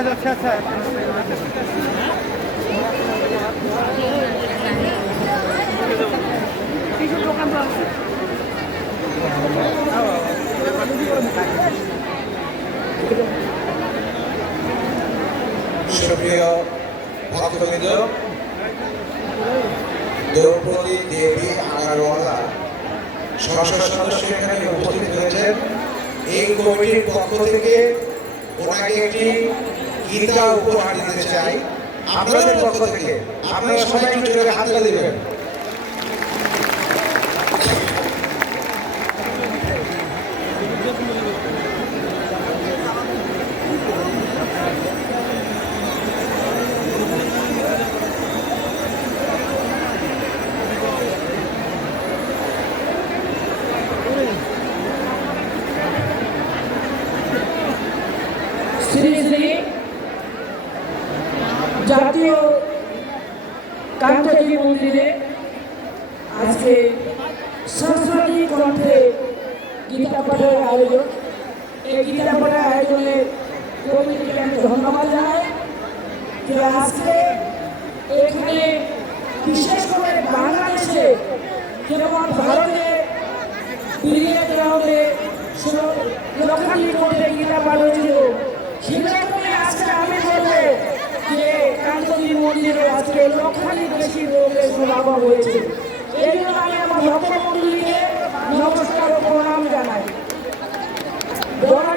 আচ্ছা আচ্ছা কিছু দোকান তো আছে সুপ্রিয় ভক্তবৃন্দ, দ্রৌপদী দেবী আগারওয়ালা সংসদ সদস্য এখানে উপস্থিত হয়েছেন। এই কমিটির পক্ষ থেকে ওনাকে একটি গীতা উপহার দিতে চাই আপনাদের পক্ষ থেকে। আপনারা সবাই একটু জোরে হাততালি দিবেন। শ্রী শ্রী জাতীয় কান্তজি মন্দিরে আজকে সাংস্কৃতিক কণ্ঠে গীতা পাঠের আয়োজন। এই গীতা পাঠের আয়োজনে কমিটিকে আমি ধন্যবাদ জানাই যে আজকে এখানে বিশেষ করে বাংলাদেশে যেমন ভারতে বিলিয়ে গ্রামে লক্ষাধিক কোটি গীতা পাঠ হয়েছিল, সেরকমই আজকে আমি বলবো যে কান্তজি মন্দিরে আজকে লক্ষাধিক বেশি লোকের সমাগম হয়েছে। এই জন্য আমি আমার ভক্তমণ্ডলী